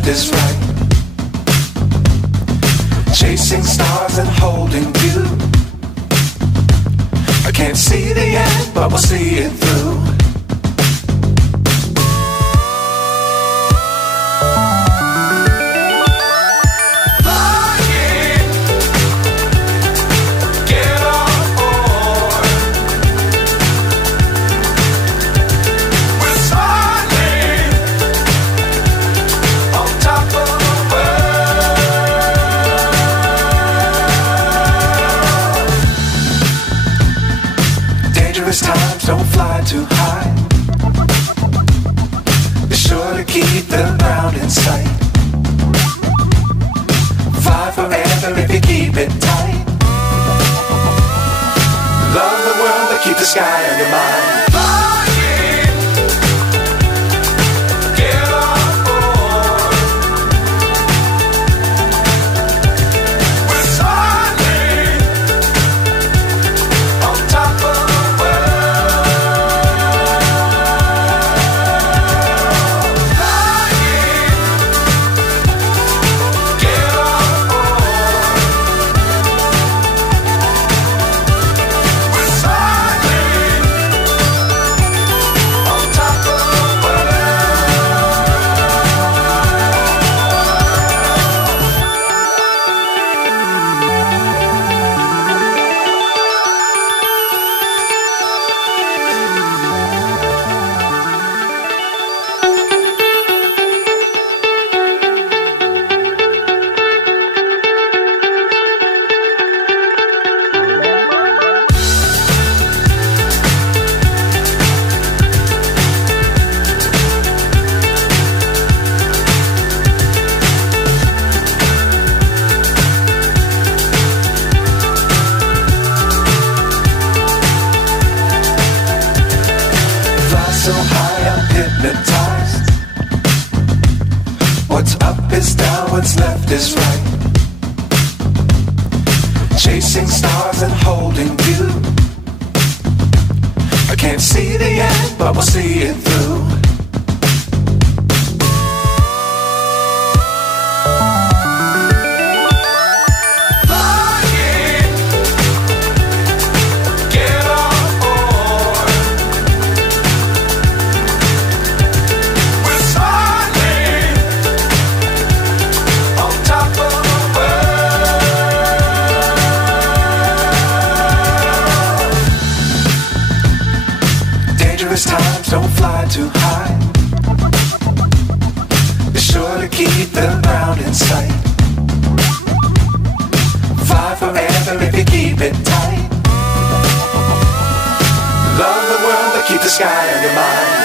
left is right. Chasing stars and holding you. I can't see the end, but we'll see it through. Times don't fly too high. Be sure to keep the ground in sight. Fly forever if you keep it tight. Love the world but keep the sky on your mind. So high I'm hypnotized. What's up is down, what's left is right. Chasing stars and holding you. I can't see the end, but we'll see it through. Times don't fly too high. Be sure to keep the ground in sight. Fly forever if you keep it tight. Love the world but keep the sky on your mind.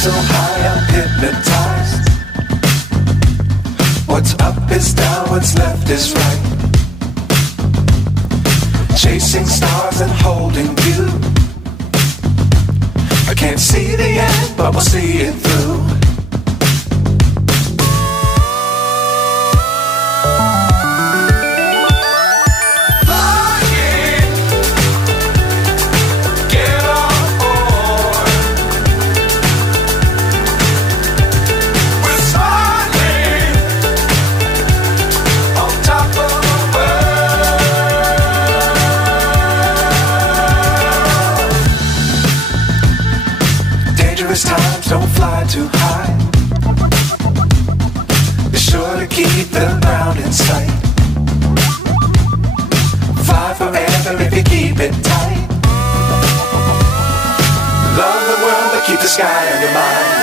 So high I'm hypnotized. What's up is down, what's left is right. Chasing stars and holding you. I can't see the end, but we'll see it through. Get on board. We're Dangerous times, don't fly too high. Be sure to keep the ground in sight. Fly forever if you keep it tight. Love the world, but keep the sky on your mind.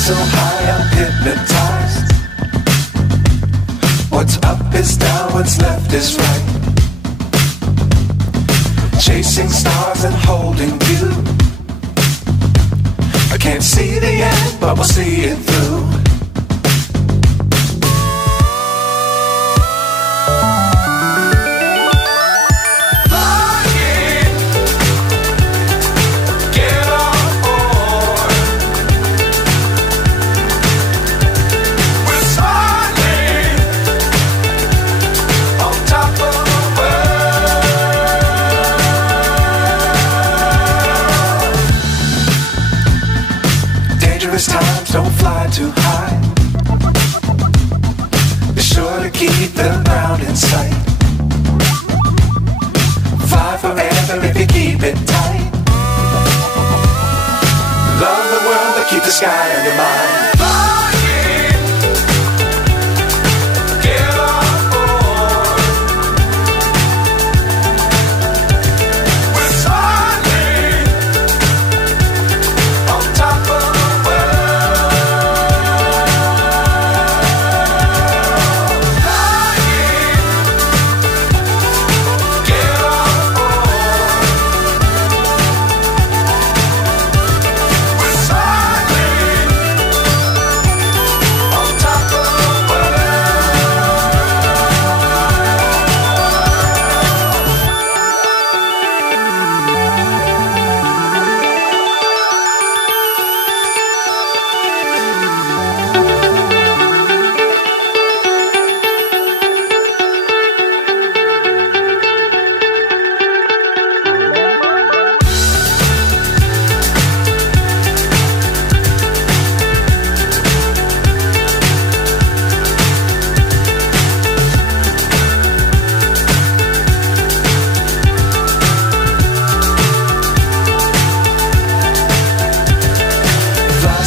So high, I'm hypnotized. What's up is down, what's left is right. Chasing stars and holding you. I can't see the end, but we'll see it through. Dangerous times, don't fly too high. Be sure to keep the ground in sight. Fly forever if you keep it tight. Love the world, but keep the sky on your mind.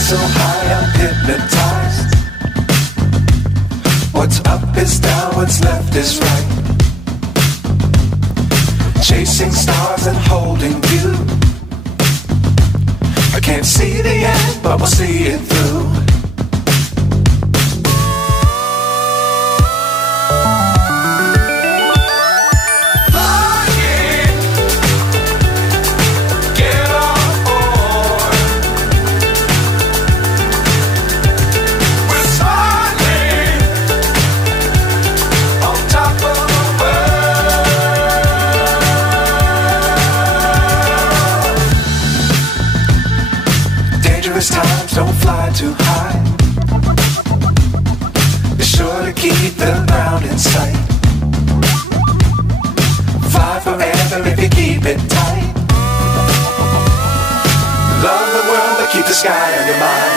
So high, I'm hypnotized. What's up is down, what's left is right. Chasing stars and holding you. I can't see the end, but we'll see it through. Dangerous times, don't fly too high. Be sure to keep the ground in sight. Fly forever if you keep it tight. Love the world, but keep the sky on your mind.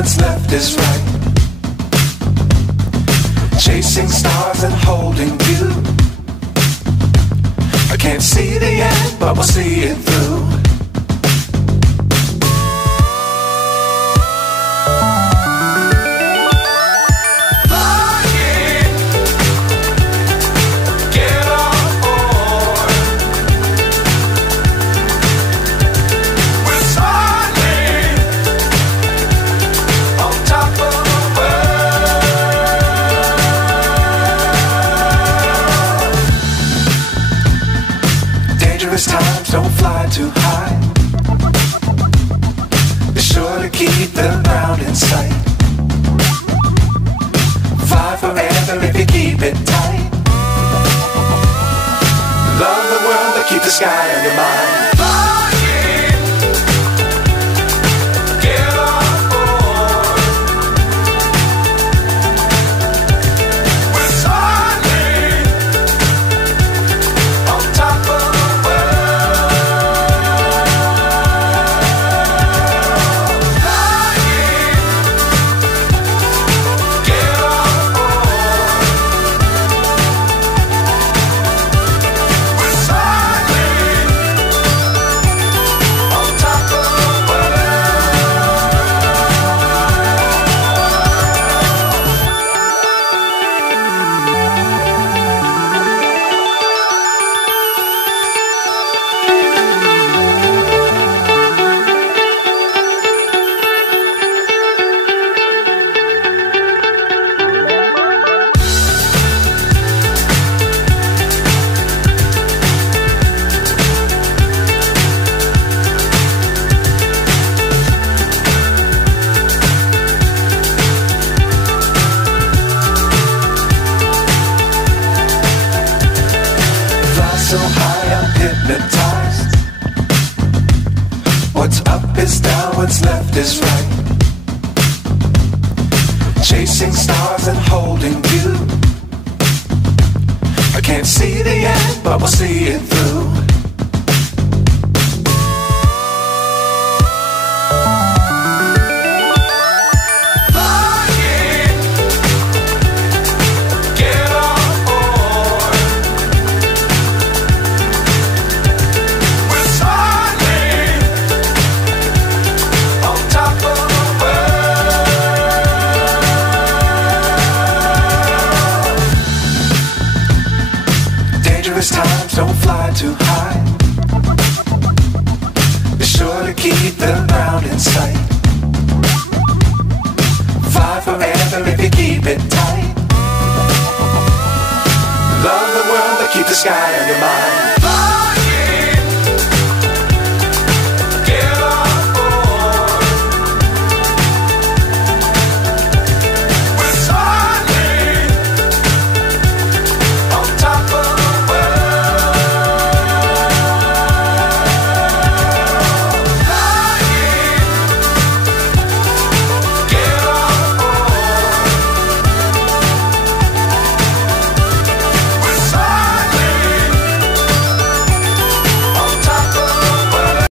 what's left is right. Chasing stars and holding you. I can't see the end, but we'll see it through. Times don't fly too high. Be sure to keep the ground in sight. Fly forever if you keep it tight. Love the world but keep the sky on your mind. So high I'm hypnotized. What's up is down, what's left is right. Chasing stars and holding you. I can't see the end, but we'll see it through. Times don't fly too high. Be sure to keep the ground in sight. Fly forever if you keep it tight. Love the world but keep the sky on your mind.